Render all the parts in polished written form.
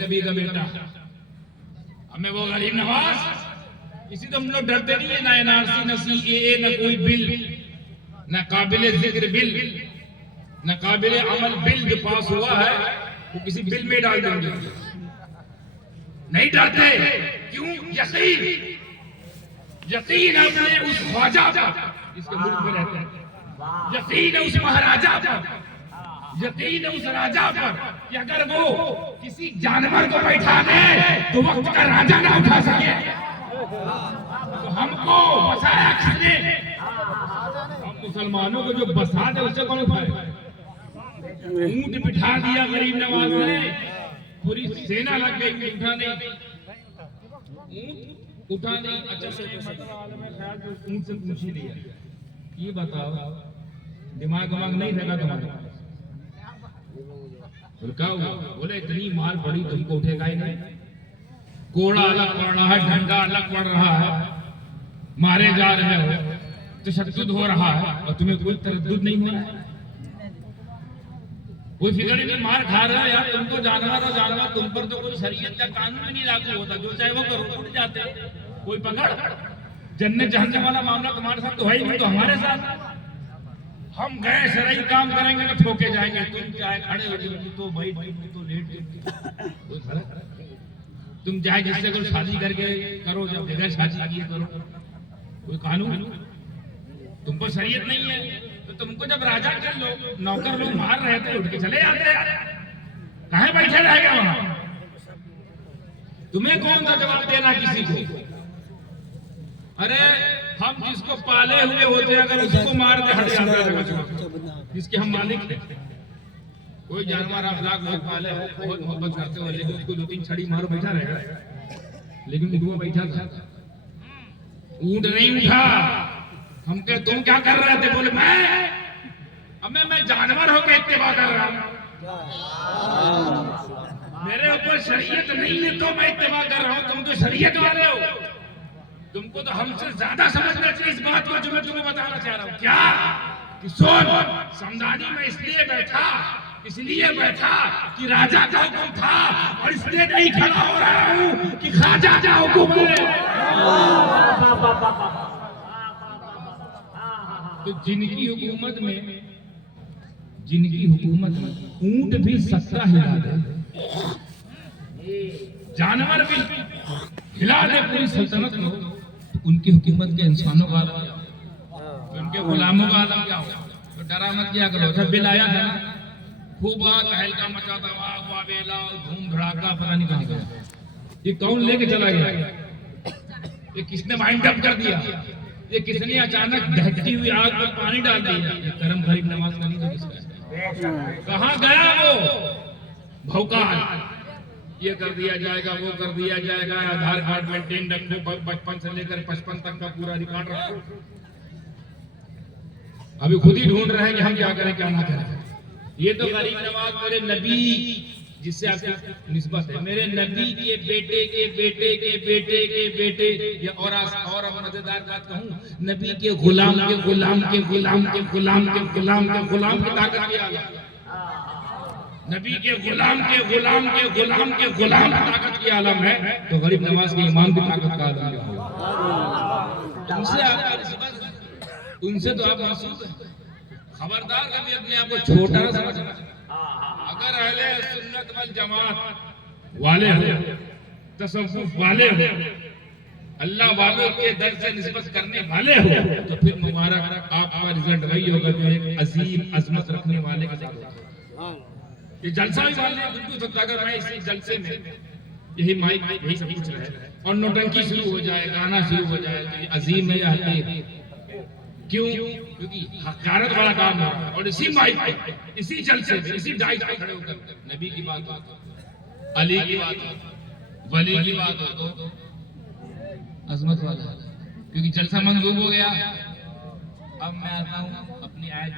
नबी का बेटा, हमें वो गरीब नवाज, इसी तो हम लोग डरते नहीं है। ना एनआरसी, न सीएए, न कोई बिल, न काबिल जिक्र बिल, न काबिल अमल बिल जो पास हुआ है वो किसी बिल में डाल देंगे। नहीं डरते, क्यों? यकीन, यकीन अपने उस ख्वाजा पर जिसके मुल्क में रहते हैं, यकीन है उस महाराजा पर, यकीन है उस राजा पर कि अगर वो किसी जानवर को बैठा दे तो वक्त का राजा ना उठा सके। तो हमको बसाया किसने? हम मुसलमानों को जो बसा दे उससे कौन उठाए? ऊंट बिठा दिया गरीब नवाज ने, पूरी सेना लग गई, उठा नहीं, ऊंट उठा नहीं। अच्छा से ऊंट से पूछ ही लिया, ये बताओ दिमाग नहीं लगा तुम्हारे? क्या हुआ? बोले इतनी मार पड़ी तुमको उठेगा ही नहीं। कोड़ा अलग पड़ रहा है, डंडा अलग पड़ रहा है, मारे जा रहे हो, तशद्दुद हो रहा है और तुम्हें कोई तरद्दुद नहीं हो रहा है, कोई फिक्र नहीं, मार खा रहे हो यार। तुमको जानवर हो जानवर, तुम पर तो कोई शरीयत का कानून भी नहीं लागू होता, जो चाहे वो करो, उठ जाते, कोई पकड़। जन्नत जहन्नम वाला मामला तुम्हारे साथ तो है ही नहीं, तो हमारे साथ हम गए शरई काम करेंगे तो ठोके जाएंगे। तुम चाहे खड़े हो, तो भाई तो लेट, कोई फर्क? तुम चाहे जिससे कोई शादी करके करो, जब बगैर शादी किए करो, कोई कानून? तुमको शरीयत नहीं है तो तुमको जब राजा के लोग नौकर लोग मार रहे थे उठ के चले जाते, कहाँ बैठे रह गए वहां? तुम्हें कौन सा जवाब देना किसी को? अरे हम जिसको पाले हुए होते अगर उसको मार दे हट जाता, जिसके हम मालिक थे। कोई जानवर आप लाख लोग पाले हो, बहुत मोहब्बत करते हो, लेकिन उसको 2-3 छड़ी मारो बैठा रहेगा, लेकिन वो बैठा था, ऊंट नहीं उठा। हम कहे तुम क्या कर रहे थे? बोले मैं जानवर होकर इत्तेबा कर रहा हूं, मेरे ऊपर शरीयत नहीं है तो मैं इत्तेबा कर रहा हूं। तुम तो शरीयत वाले हो, तुमको तो हमसे ज्यादा समझना चाहिए इस बात को जो मैं तुम्हें बताना चाह रहा हूं। क्या कि सुन, समझानी में इसलिए बैठा कि राजा का हुक्म था, और इसलिए नहीं खड़ा हो रहा हूं कि खाजा का हुक्म है। तो जिनकी हुकूमत में ऊंट भी सत्ता हिला दे, जानवर भी हिला दे पूरी सल्तनत को, तो उनकी हुकूमत के इंसानों का आलम क्या हो, उनके गुलामों का आलम क्या हो? तो डरा मत किया करो। जब बिल आया था ना, खूब तहलका मचा था, वाह बेला, धूम धड़ाका, पता नहीं कहां गया, ये कौन लेके चला गया, ये किसने वाइंड अप कर दिया, ये किसने अचानक दहकती हुई आग में पानी डाल दिया? ये करम गरीब नवाज का नहीं तो किसका? कहां गया वो भौकाल? ये कर दिया जाएगा, वो कर दिया जाएगा, आधार कार्ड मेंटेन रखो, बचपन से लेकर 55 तक का पूरा रिकॉर्ड रखो। अभी खुद ही ढूंढ रहे हैं कि हम क्या करें क्या ना करें। ये तो गरीब नवाज मेरे नबी जिससे आपकी निस्बत है, मेरे नबी के बेटे के बेटे के बेटे के बेटे, ये और मजेदार बात कहूं, नबी के गुलाम के गुलाम के गुलाम के गुलाम के गुलाम के गुलाम की ताकत की आलम, नबी के गुलाम के गुलाम के गुलाम के गुलाम की ताकत की आलम है। तो गरीब नवाज के ईमान की ताकत का आलम है। उनसे आपका निस्बत, उनसे तो आप महसूस है। खबरदार कभी अपने आप को छोटा ना समझना। अगर अहले सुन्नत वल जमात वाले हो, तसव्वुफ वाले हो, अल्लाह वालों के दर से निस्बत करने वाले हो, तो फिर मुबारक, आपका रिजल्ट वही होगा जो एक अजीम अजमत रखने वाले के साथ होता है। ये जलसा भी वाले बिल्कुल सकता, अगर मैं इसी जलसे में यही माइक यही सब कुछ रहे और नौटंकी शुरू हो जाए, गाना शुरू हो जाए, तो ये अजीम है या हकीर? क्यों? क्योंकि हकारत वाला काम हो, और इसी माइक पे, इसी जलसे पे, इसी डाइट पे खड़े होकर नबी की बात हो, अली की बात हो, वली की बात हो, तो अजमत वाला, क्योंकि जलसा मंजूर हो गया। अब मैं आता हूँ अपनी आयत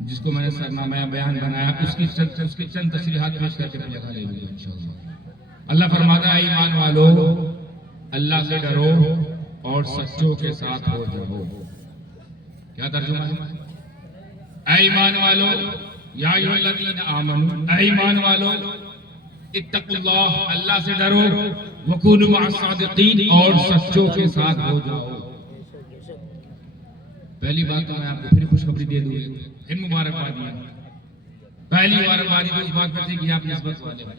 जिसको मैंने सरनामा बयान बनाया, उसके चंद तशरीहात पेश करके मैं जगह ले लूंगा इंशाअल्लाह। अल्लाह फरमाता है, ईमान वालो अल्लाह से डरो और सच्चों के साथ हो जाओ। क्या तर्जुमा है? ऐ ईमान वालो या अय्युहल्लज़ीना आमनू, ऐ ईमान वालों, इत्तकुल्लाह, अल्लाह से डरो, वकूनू मअस-सादिकीन, और सच्चों के साथ हो जाओ। पहली बात तो मैं आपको फिर खुशखबरी दे दूं, फिर मुबारकबादी। पहली मुबारकबादी तो इस बात पर थी कि आप निस्बत वाले हो।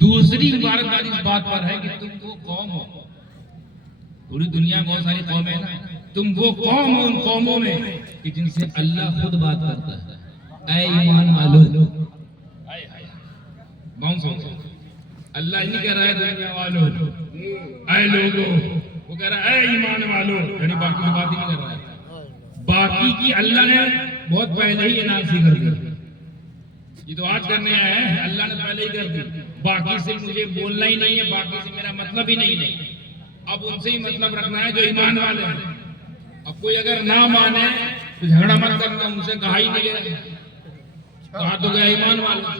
दूसरी मुबारकबादी इस बात पर है कि तुम वो कौम हो, पूरी दुनिया में बहुत सारी कौमें हैं ना, तुम वो कौम हो उन कौमों में कि जिनसे अल्लाह खुद बात करता है। ऐ ईमान वालों, बाउंस हो, अल्लाह नहीं कह रहा है दुनिया वालों, ऐ लोगों, वो कह रहा है ऐ ईमान वालों, यानी बाकी की बात ही नहीं कर रहा है। बाकी की अल्लाह ने बहुत पहले ही एनाउंस कर दी, ये तो आज करने आया है, अल्लाह ने पहले ही कर दी। बाकी से मुझे बोलना ही नहीं है, बाकी से मेरा मतलब ही नहीं है। अब उनसे ही मतलब रखना है जो ईमान वाले हैं। अब कोई अगर ना माने तो झगड़ा मत करना, उनसे कहा ही नहीं गया, कहा तो गया ईमान वालों।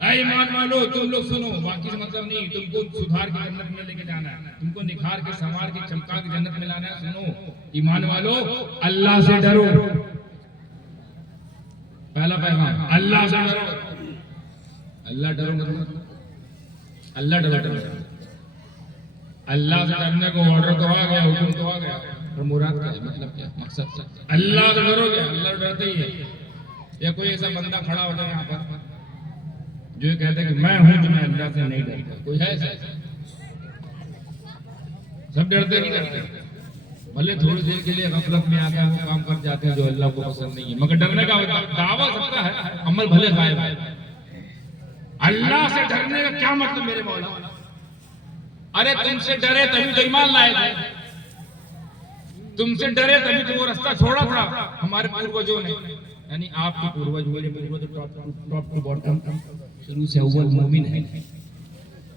ऐ ईमान वालों, तुम लोग सुनो, बाकी से मतलब नहीं, तुमको सुधार के जन्नत में लेके जाना है, तुमको निखार के, संवार के, चमका के जन्नत में लाना है। सुनो ईमान वालों, अल्लाह से डरो। पहला पैगाम, अल्लाह से डरो। अल्लाह डरो मतलब अल्लाह डरो। अल्लाह से डरने को ऑर्डर तो आ गया, हुक्म तो आ गया, पर मुराद क्या है, मतलब क्या, मकसद? अल्लाह से डरोगे, अल्लाह डरते ही है। या कोई ऐसा बंदा खड़ा हो जाए यहाँ पर जो कहता है कि मैं हूं जो मैं अल्लाह से नहीं डरता, कोई है ऐसा? सब डरते नहीं डरते, भले थोड़ी देर के लिए गफलत में आकर वो काम कर जाते हैं जो अल्लाह को पसंद नहीं है, मगर डरने का दावा सबका है, अमल भले गायब है। अल्लाह से डरने का क्या मतलब मेरे मौला? अरे तुमसे डरे तभी तो ईमान लाए थे, तुमसे डरे तभी तो वो रास्ता छोड़ा था हमारे पूर्वजों ने, यानी आपके पूर्वज, मेरे पूर्वज, टॉप टू बॉटम, शुरू से अव्वल मोमिन है।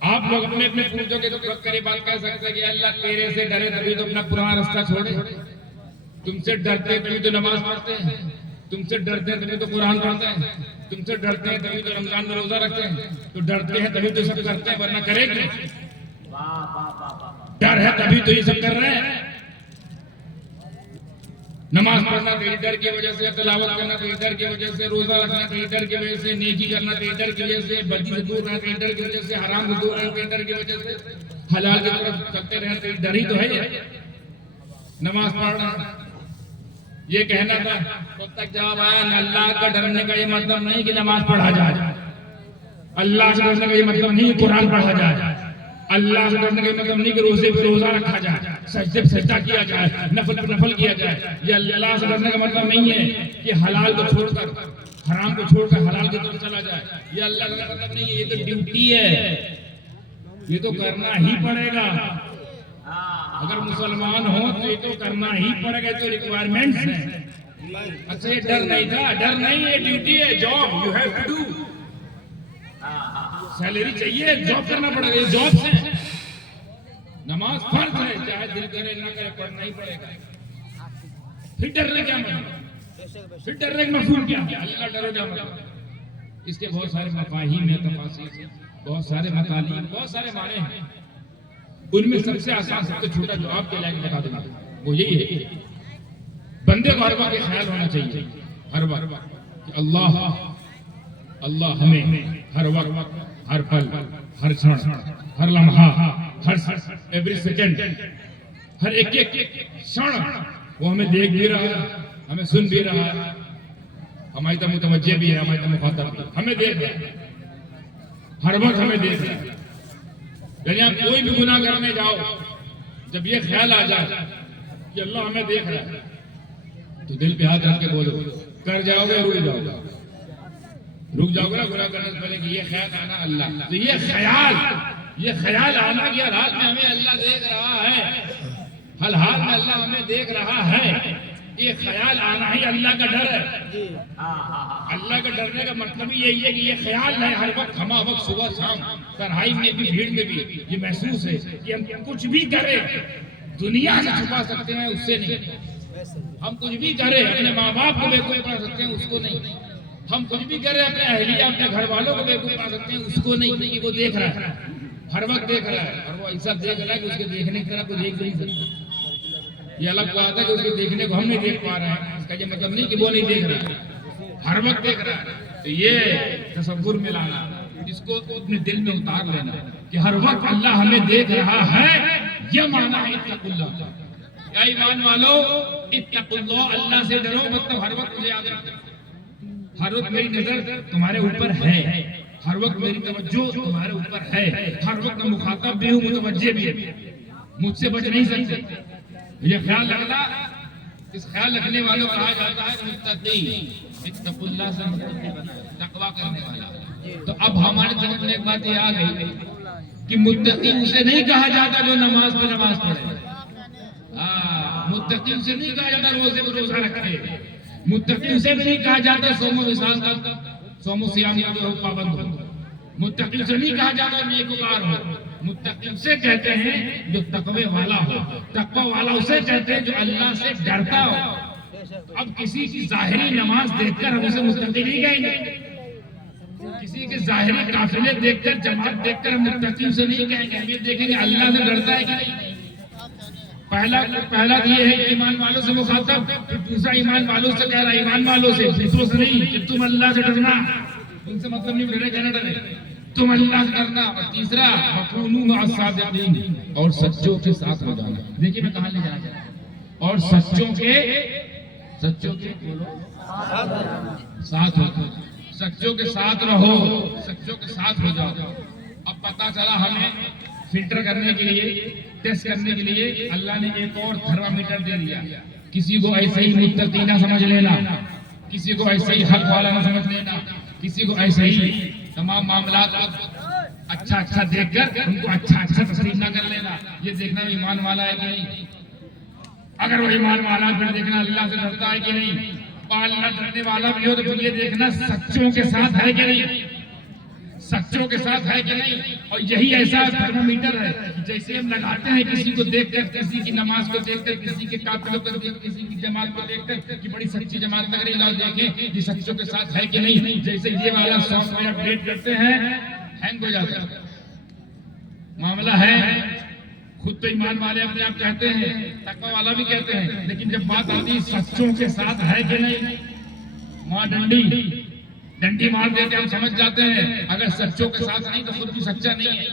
आप लोग अपने अपने पूर्वजों के तो करीब बात कह सकते हैं कि अल्लाह तेरे से डरे तभी तो अपना पुराना रास्ता छोड़े, तुमसे डरते तभी तो नमाज पढ़ते हैं, तुमसे डरते हैं तभी तो कुरान पढ़ते हैं, तुमसे डरते हैं तभी तो रमजान में रोजा रखते हैं, तो डरते हैं तभी तो सब करते हैं, वरना करेंगे? डर है तभी तो ये सब कर रहे हैं। नमाज पढ़ना तेरी डर की वजह से, तिलावत करना तेरी डर की वजह से, रोजा रखना तेरी डर की वजह से, नेकी करना तेरी डर की वजह से, बदी से दूर रहना तेरी डर की वजह से, हराम से दूर रहना तेरी डर की वजह से, हलाल की तरफ चलते रहना तेरी डर ही तो है। नमाज पढ़ना ये कहना था, तब तक जवाब आया, अल्लाह का डरने का ये मतलब नहीं कि नमाज पढ़ा जाए, अल्लाह से डरने का ये मतलब नहीं कुरान पढ़ा जाए, अल्लाह से डरने का मतलब नहीं कि रोजे पे रोजा रखा जाए, सजदे पे सजदा किया जाए, नफल पे नफल किया जाए। ये अल्लाह से डरने का मतलब नहीं है कि हलाल को छोड़कर, हराम को छोड़कर हलाल की तरफ चला जाए। ये अल्लाह का मतलब नहीं है, ये तो ड्यूटी है, ये तो करना ही पड़ेगा। अगर मुसलमान हो तो ये तो करना ही पड़ेगा, तो रिक्वायरमेंट्स है। अच्छा ये डर नहीं था, डर नहीं, ये ड्यूटी है, job you have to do. Salary चाहिए, जॉब करना पड़ेगा, ये जॉब है। नमाज फर्ज है, चाहे दिल करे ना करे, पढ़ना ही पड़ेगा। फिर डरने क्या मतलब, फिर डरने का मफहूम क्या है? अल्लाह डरो क्या मतलब? इसके बहुत सारे मफाहिम है, तफासीर, बहुत सारे मतालीम, बहुत सारे माने हैं। उनमें सबसे आसान, सबसे छोटा जो आपके लायक बता दूंगा वो यही है, बंदे को हर वक्त ख्याल होना चाहिए, हर वक्त अल्लाह अल्लाह हमें हर वक्त, हर पल, हर क्षण, हर लम्हा, हर एवरी सेकंड, हर एक एक क्षण वो हमें देख भी रहा है, हमें सुन भी रहा है, हमारी तो मुतवज्जे भी है, हमारी तो मुखातब हमें देख रहा है, हर वक्त हमें देख रहा है। यानी आप कोई भी गुनाह करने जाओ, जब ये ख्याल आ जाए कि अल्लाह हमें देख रहा है, तो दिल पे हाथ रख के बोलो, कर जाओगे, रुक जाओगे, रुक जाओगे ना गुनाह करने से पहले कि ये ख्याल आना अल्लाह, तो ये ख्याल आना कि हर हाल में हमें अल्लाह देख रहा है, हर हाल में अल्लाह हमें देख रहा है, ये ख्याल आना ही अल्लाह का डर है। अल्लाह का डरने का मतलब ही यही है कि ये ख्याल है हर वक्त, हम वक्त, सुबह शाम, तन्हाई में भी, भीड़ में भी, ये महसूस है कि हम कुछ भी करें दुनिया से छुपा सकते हैं, उससे नहीं। हम कुछ भी करें अपने माँ बाप को बेवकूफ बना सकते हैं, उसको नहीं। हम कुछ भी करें अपने अहलिया, अपने घर वालों को बेवकूफ बना सकते हैं, उसको नहीं। वो देख रहा है, हर वक्त देख रहा है, और वो ऐसा देख रहा है कि उसके देखने की तरह कोई देख नहीं सकता। ये अलग बात है कि उसके देखने को हम नहीं देख पा रहे हैं, इसका ये मतलब नहीं कि वो नहीं देख रहा है, हर वक्त देख रहा है। तो ये तसव्वुर में लाना, इसको अपने दिल में उतार लेना कि हर वक्त अल्लाह हमें देख रहा है। यह माना है इत्तकुल्लाह, या ईमान वालो इत्तकुल्लाह, अल्लाह से डरो, मतलब हर वक्त मुझे याद रखना, हर वक्त मेरी नजर तुम्हारे ऊपर है, हर वक्त मेरी तवज्जो तुम्हारे ऊपर है, हर वक्त मैं मुखातब भी हूँ, मुतवज्जे भी, मुझसे बच नहीं सकते। ये ख्याल रखना, इस ख्याल रखने वालों को कहा जाता है मुत्तकी, इत्तकुल्लाह से मुत्तकी बनाया, तकवा करने वाला। तो अब हमारे तरफ में एक बात ये आ गई कि मुत्तकी उसे नहीं कहा जाता जो नमाज पे नमाज पढ़े, मुत्तकी उसे नहीं कहा जाता रोजे पे रोजा रखे, मुत्तकी उसे भी नहीं कहा जाता सोमो विशाल का सोमो सियाम का जो पाबंद हो, मुत्तकी उसे नहीं कहा जाता नेककार हो, मुत्तकी उसे कहते हैं जो तकवे वाला हो, तकवा वाला उसे कहते हैं जो अल्लाह से डरता हो। अब किसी की जाहिरी नमाज देखकर हम उसे मुत्तकी नहीं कहेंगे, किसी के जाहिरी काफिले देखकर, जमात देखकर हम मुत्तकी उसे नहीं कहेंगे, हम ये देखेंगे अल्लाह से डरता है कि नहीं। पहला ये है ईमान वालों से मुखातब, फिर दूसरा ईमान वालों से कह रहा है, ईमान वालों से, दूसरों से नहीं कि तुम अल्लाह से डरना, उनसे मतलब नहीं डरे कहना डरे, तुम अल्लाह से डरना। और तीसरा वकूनू मअस-सादिकीन, और सच्चों के साथ हो जाना। देखिए मैं कहां ले जाना चाह रहा हूं, और सच्चों के साथ हो, सच्चों के साथ रहो, सच्चों के साथ हो जाओ। अब पता चला हमें फिल्टर करने के लिए, टेस्ट करने के लिए अल्लाह ने एक और थर्मामीटर दे दिया। किसी को ऐसे ही मुत्तकी ना समझ लेना, किसी को ऐसे ही हक वाला ना समझ लेना, किसी को ऐसे ही तमाम मामला अच्छा अच्छा देखकर उनको अच्छा तस्लीम ना कर लेना। ये देखना ईमान वाला है कि नहीं, अगर वो ईमान वाला फिर देखना अल्लाह से डरता है कि नहीं, और अल्लाह डरने वाला भी हो तो फिर ये देखना सच्चों के साथ है कि नहीं, सच्चों के साथ है कि नहीं। और यही ऐसा थर्मामीटर है, जैसे हम लगाते हैं किसी को देखकर, किसी की नमाज को देखकर, किसी के काफिलों को देखकर, किसी की जमात को देखकर कि बड़ी सच्ची जमात लग रही है, देखें कि सच्चों के साथ है कि नहीं। जैसे ये वाला सॉफ्टवेयर अपडेट करते हैं, हैंग हो जाता है, मामला है। खुद तो ईमान वाले अपने आप कहते हैं, तकवा वाला भी कहते हैं, लेकिन जब बात आती है सच्चों के साथ है कि नहीं, मां डंडी मार देते हम समझ जाते हैं अगर सच्चों के साथ नहीं तो खुद भी सच्चा नहीं है।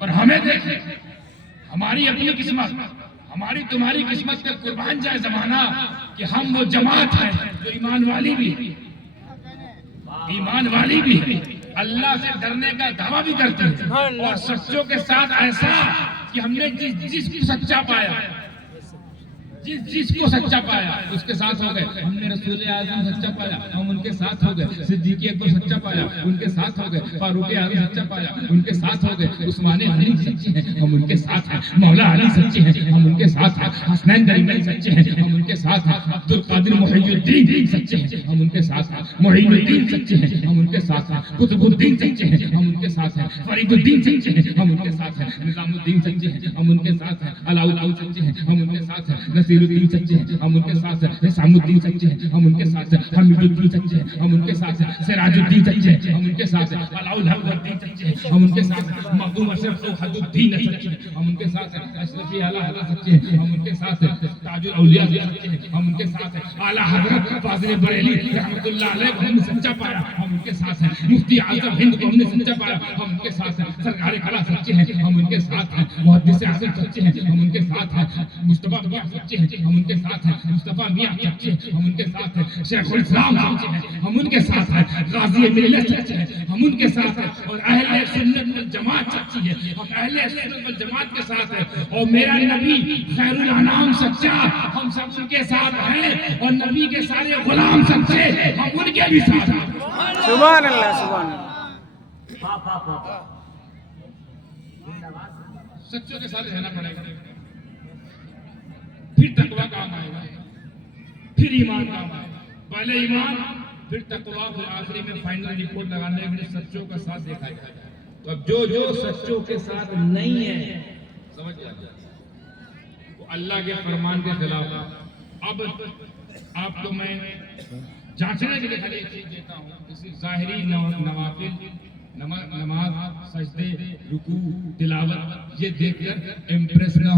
और हमें देखें, हमारी अपनी किस्मत, हमारी तुम्हारी किस्मत पे कुर्बान जाए जमाना कि हम वो जमात है जो ईमान वाली भी है, अल्लाह से डरने का दावा भी करते हैं, और सच्चों के साथ ऐसा कि हमने जिसको सच्चा पाया, जिसको सच्चा पाया उसके साथ हो गए। हमने रसूल आज़म सच्चा पाया, हम उनके साथ हो गए। सिद्दीक़ अकबर सच्चा पाया, उनके साथ हो गए। फारूक आज़म सच्चा पाया, उनके साथ हो गए। उस्मान गनी सच्चे हैं, हम उनके साथ हैं। मौला अली सच्चे हैं, हम उनके साथ हैं। हसनैन दरीमई सच्चे हैं, हम उनके साथ हैं। अब्दुल कादिर मुहीउद्दीन सच्चे हैं, हम उनके साथ हैं। मुईनुद्दीन सच्चे हैं, हम उनके साथ हैं। कुतुबुद्दीन सच्चे हैं, हम उनके साथ हैं। फरीदुद्दीन सच्चे हैं, हम उनके साथ हैं। निजामुद्दीन सच्चे हैं, हम उनके साथ हैं। अलाउद्दीन सच्चे हैं, हम उनके साथ हैं। नसीरुद्दीन सच्चे हैं, हम उनके साथ हैं। निजामुद्दीन सच्चे हैं, हम उनके साथ हैं। हमीदुद्दीन सच्चे हैं, हम उनके साथ हैं। सिराजुद्दीन सच्चे हैं, हम उनके साथ हैं। अलाउल हक़ुद्दीन सच्चे हैं, हम उनके साथ हैं। मखदूम अशरफ हदुद्दीन सच्चे हैं, हम उनके साथ हैं। अशरफी आला हज़रत सच्चे हैं, हम उनके साथ हैं। ताजुल औलिया सच्चे हैं, हम उनके साथ हैं। आला हज़रत फाज़िल बरेली रहमतुल्लाह अलैह को हमने सच्चा पाया, हम उनके साथ हैं। मुफ्ती आज़म हिंद को हमने सच्चा पाया, हम उनके साथ हैं। सरकार कला सच्चे हैं, हम उनके साथ हैं। मुहद्दिस आज़म सच्चे हैं, हम उनके साथ हैं। मुस्तफा मियां सच्चे हैं, हम उनके साथ हैं। मुस्तफा मियां सच्चे हैं, हम उनके साथ हैं। शेखुल इस्लाम सच्चे हैं, हम उनके साथ हैं। गाज़ी मिल्लत सच्चे हैं, हम उनके साथ हैं। और अहले सुन्नत वल जमात सच्ची है, हम अहले सुन्नत वल जमात के साथ हैं। और मेरा नबी खैरुल अनाम सच्चा, हम सब उनके साथ हैं। और नबी के सारे गुलाम सच्चे, हम उनके भी साथ हैं। सुभान अल्लाह, सुभान अल्लाह। सच्चों के साथ रहना पड़ेगा, फिर तकवा काम आएगा, फिर ईमान काम आएगा। पहले ईमान, फिर तकवा, फिर आखिरी में फाइनल रिपोर्ट लगाने के लिए सच्चों का साथ देखा जाएगा। तो अब जो सच्चों के साथ नहीं है, समझ जाए वो अल्लाह के फरमान के खिलाफ है। अब आपको मैं जांचने के लिए खाली एक चीज देता हूँ, इसी जाहिरी नवाफिल नमाज, सजदे, रुकू, तिलावत, ये देखकर इम्प्रेस ना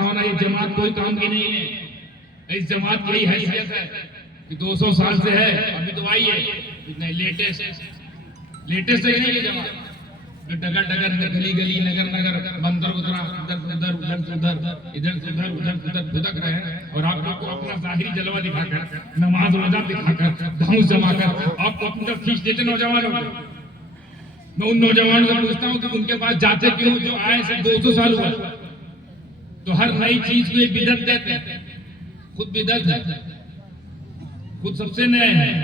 होना, ये जमात कोई काम की नहीं है। इस जमात की यही हैसियत है कि 200 साल से है, अभी तो आई है नहीं, लेटेस्ट है नहीं ये जमाना। डगर डगर गली गली नगर नगर बंदर उधर उधर उधर से उधर इधर से उधर उधर से उधर भुदक रहे हैं, और आप लोग को अपना जाहिरी जलवा दिखाकर, नमाज रोजा दिखाकर, धौंस जमाकर आप अपनी तरफ खींच देते नौजवानों को। मैं उन नौजवानों से पूछता हूँ कि उनके पास जाते क्यों जो आए से 200 साल हुआ। तो हर नई चीज को एक बिदअत देते हैं, खुद बिदअत है, खुद सबसे नए हैं,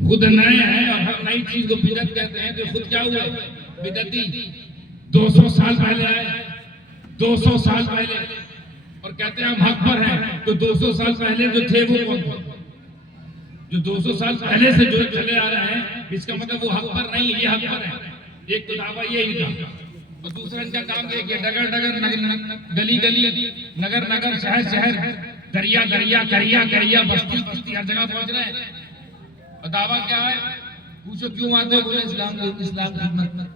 खुद नए हैं और हर नई चीज को बिदअत कहते हैं। तो खुद क्या हुआ बिदअती 200 साल पहले आए, 200 साल पहले, और कहते हैं हम हक पर हैं। तो 200 साल पहले जो थे वो कौन थे? जो 200 साल पहले से जो चले आ रहे हैं, इसका मतलब वो हक पर नहीं, ये हक पर है। एक तो दावा ये ही था, और दूसरा इनका काम देखिए, डगर डगर गली गली नगर नगर शहर शहर दरिया दरिया करिया करिया बस्ती बस्ती हर जगह पहुंच रहे हैं। और दावा क्या है? पूछो क्यों आते हो? बोले इस्लाम की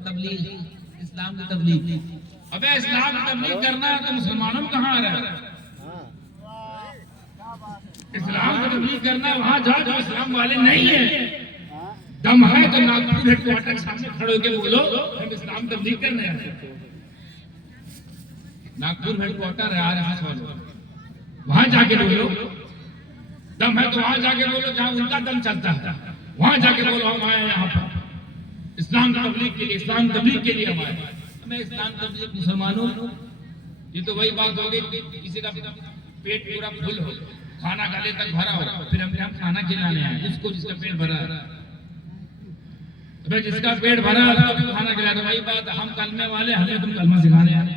तबलीग, इस्लाम की तबलीग। अबे इस्लाम की तबलीग करना है तो मुसलमानों में कहाँ आ रहा है? इस्लाम की तबलीग करना वहां जा जो इस्लाम वाले नहीं है। दम है तो नागपुर हेडक्वार्टर के सामने खड़े होकर बोलो हम इस्लाम तबलीग करने आए हैं। नागपुर हेडक्वार्टर है आरएसएस वालों, वहां जाके बोलो। दम है तो वहां जाके बोलो जहां उनका दम चलता है, वहां जाके बोलो हम आए यहाँ पर इस्लाम तबलीग के लिए, इस्लाम तबलीग के लिए हम आए। हमें इस्लाम तबलीग मुसलमानों, ये तो वही बात हो गई कि किसी का पेट पूरा फुल हो, खाना गले तक भरा हो, फिर हम खाना खिलाने आए उसको जिसका पेट भरा है। जिसका पेट भरा है उसको भी खाना खिलाते। वही बात, हम कलमे वाले हमें तुम कलमा सिखाने आए,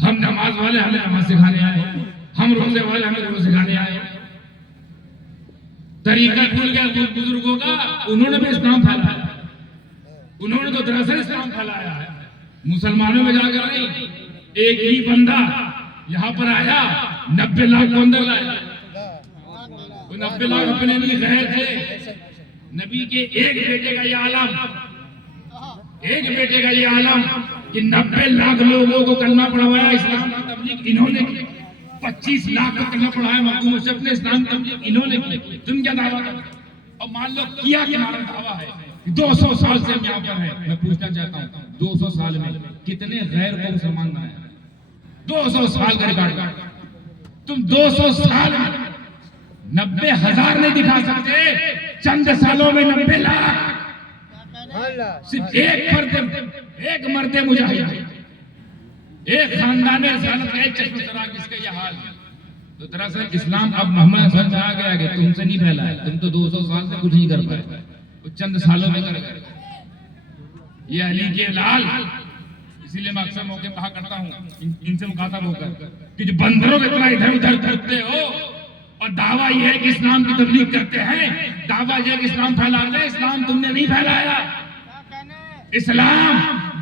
हम नमाज वाले हमें नमाज सिखाने आए, हम रोजे वाले हमें रोजे सिखाने आए। तरीका भूल गया बुजुर्गों का, उन्होंने भी इस्लाम फैलाया, उन्होंने तो दरअसल इस्लाम फैलाया है मुसलमानों में जाकर नहीं। एक ही बंदा यहाँ पर आया, 90 लाख को अंदर लाया। 90 लाख अपने लिए गए थे। नबी के एक बेटे का ये आलम, एक बेटे का ये आलम कि 90 लाख लोगों को कलमा पढ़वाया, इस्लाम की तबलीग इन्होंने की। 25 लाख को कलमा पढ़ाया मखदूम अशरफ ने, इस्लाम की तबलीग इन्होंने की। तुम क्या दावा करते? और मान लो किया कि हमारा दावा है 200 साल से हम यहाँ पर हैं। मैं पूछना चाहता हूँ 200 साल में कितने गैर को मुसलमान बनाया? 200 साल का रिकॉर्ड। तुम 200 साल में 90,000 नहीं दिखा सकते, चंद सालों में 90 लाख। सिर्फ एक मर्दे मुजाहिद, एक खानदान रिसालत का एक चश्मे चराग, इसका यह हाल है। तो दरअसल इस्लाम अब मोहम्मद सल्लल्लाहु अलैहि वसल्लम आ गया कि तुमसे नहीं फैला है, तुम तो 200 साल से कुछ नहीं कर पाए, वो चंद सालों में कर गए। ये अली के लाल, इसीलिए मैं अक्सर मौके कहा करता हूँ इनसे मुखातब होकर कि जो बंदरों की तरह इधर उधर घूमते हो और दावा ये है कि इस्लाम की तबलीग करते हैं, दावा ये है कि इस्लाम फैलाते हैं, इस्लाम तुमने नहीं फैलाया। इस्लाम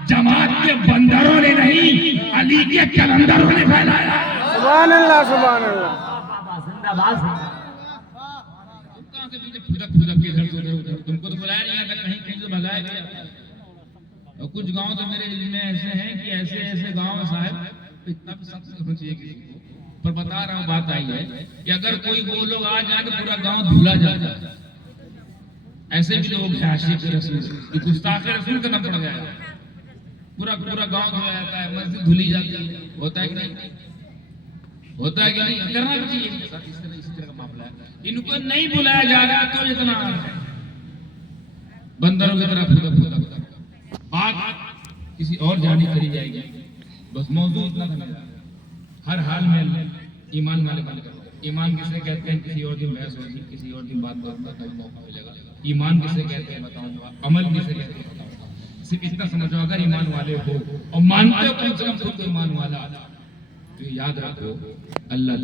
जमात के बंदरों ने नहीं, अली के कलंदरों ने फैलाया। सुभान अल्लाह, सुभान अल्लाह। तुम कहां से पीछे फुदक फुदक के इधर से उधर, तुमको तो बुलाया नहीं आता, कहीं कहीं से भगाया गया। और कुछ गांव तो मेरे दिल में ऐसे हैं कि ऐसे ऐसे गांव साहब, इतना भी सख्त होना चाहिए किसी को, पर बता रहा हूँ बात आई है कि अगर कोई वो लोग आ जाए तो पूरा गांव धुला जाता है। ऐसे भी लोग हैं आशिक रसूल कि गुस्ताखे रसूल का नाम पड़ गया, पूरा पूरा गांव धुला जाता है, मस्जिद धुली जाती है। होता है कि नहीं? होता है कि नहीं? करना भी चाहिए इस तरह का मामला है। इनको नहीं बुलाया जा रहा तो इतना बंदरों की तरह फुदक फुदक बात किसी और जानी चली जाएगी। बस मौजूद इतना था मेरा, हर हाल में ईमान वाले बन करो। ईमान किसे कहते हैं किसी और दिन बहस होगी, किसी और दिन बात का मौका मिलेगा। ईमान किसे कहते हैं बताऊंगा, अमल किसे कहते हैं बताऊंगा। सिर्फ इतना समझो, अगर ईमान वाले हो और मानते हो कम से कम खुद को ईमान वाला, तो याद रखो अल्लाह